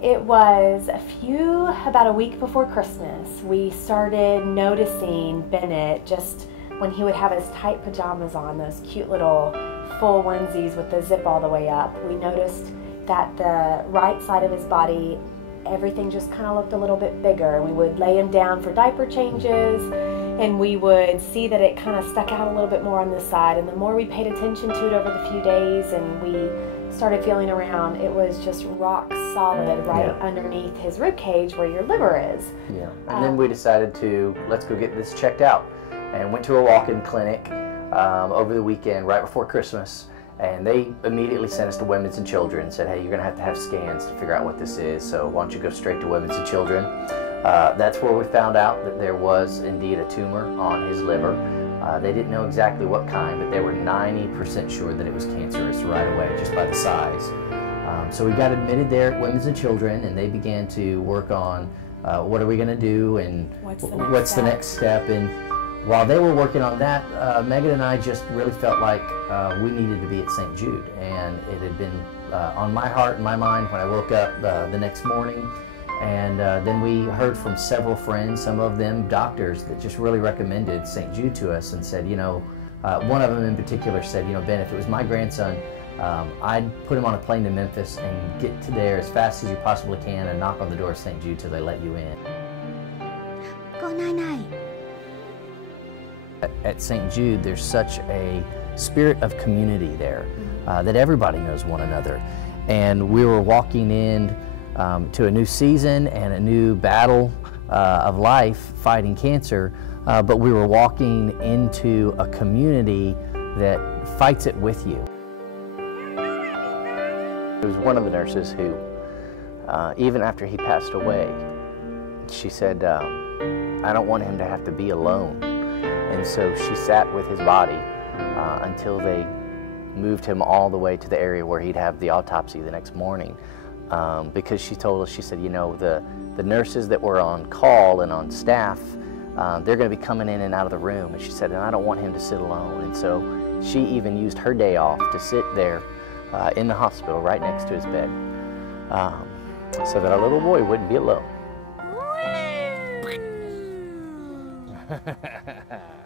It was about a week before Christmas, we started noticing Bennett just when he would have his tight pajamas on, those cute little full onesies with the zip all the way up. We noticed that the right side of his body, everything just kind of looked a little bit bigger. We would lay him down for diaper changes, and we would see that it kind of stuck out a little bit more on this side. And the more we paid attention to it over the few days and we started feeling around, it was just rock solid right underneath his rib cage where your liver is. Yeah, and then we decided to, let's go get this checked out, and went to a walk-in clinic over the weekend right before Christmas, and they immediately sent us to Women's and Children and said, hey, you're going to have scans to figure out what this is, so why don't you go straight to Women's and Children. That's where we found out that there was indeed a tumor on his liver. They didn't know exactly what kind, but they were 90% sure that it was cancerous right away, just by the size. So we got admitted there at Women's and Children, and they began to work on what are we going to do and what's the next step. And while they were working on that, Megan and I just really felt like we needed to be at St. Jude, and it had been on my heart and my mind when I woke up the next morning. And then we heard from several friends, some of them doctors, that just really recommended St. Jude to us and said, you know, one of them in particular said, you know, Ben, if it was my grandson, I'd put him on a plane to Memphis and get to there as fast as you possibly can and knock on the door of St. Jude till they let you in. At St. Jude, there's such a spirit of community there that everybody knows one another. And we were walking in to a new season and a new battle of life fighting cancer, but we were walking into a community that fights it with you. It was one of the nurses who, even after he passed away, she said, I don't want him to have to be alone. And so she sat with his body until they moved him all the way to the area where he'd have the autopsy the next morning. Because she told us, she said, you know, the nurses that were on call and on staff, they're going to be coming in and out of the room. And she said, and I don't want him to sit alone. And so she even used her day off to sit there in the hospital right next to his bed so that our little boy wouldn't be alone.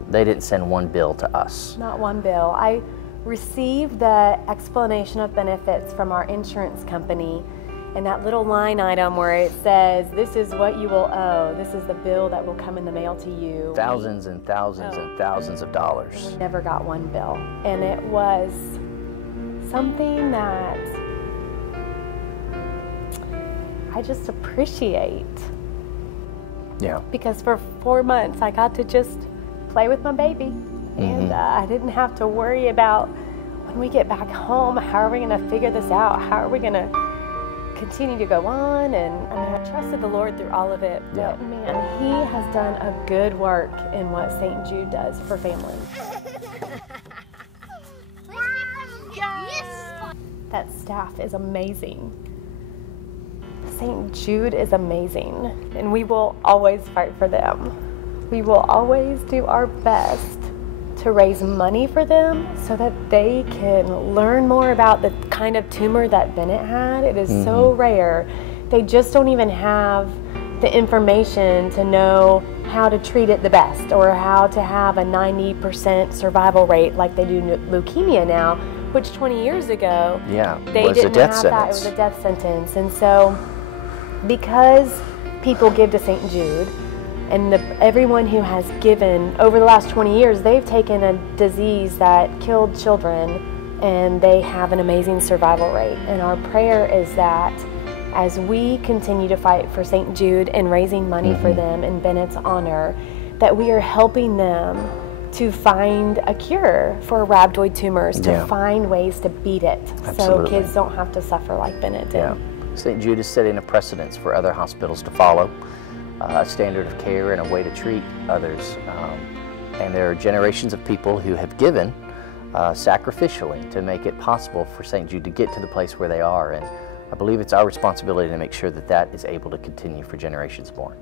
They didn't send one bill to us. Not one bill. I received the explanation of benefits from our insurance company, and that little line item where it says, this is what you will owe, this is the bill that will come in the mail to you. Thousands and thousands and thousands of dollars. And we never got one bill. And it was something that I just appreciate. Yeah. Because for 4 months I got to just play with my baby. And I didn't have to worry about when we get back home, how are we going to figure this out? How are we going to continue to go on? And I mean, I trusted the Lord through all of it. But man, He has done a good work in what St. Jude does for families. That staff is amazing. St. Jude is amazing, and we will always fight for them. We will always do our best to raise money for them so that they can learn more about the kind of tumor that Bennett had. It is so rare. They just don't even have the information to know how to treat it the best or how to have a 90% survival rate like they do leukemia now, which 20 years ago, they didn't have that. It was a death sentence. And so because people give to St. Jude, and everyone who has given over the last 20 years, they've taken a disease that killed children and they have an amazing survival rate. And our prayer is that as we continue to fight for St. Jude and raising money for them in Bennett's honor, that we are helping them to find a cure for rhabdoid tumors, to find ways to beat it. So kids don't have to suffer like Bennett did. St. Jude is setting a precedence for other hospitals to follow. A standard of care and a way to treat others. And there are generations of people who have given sacrificially to make it possible for St. Jude to get to the place where they are. And I believe it's our responsibility to make sure that that is able to continue for generations more.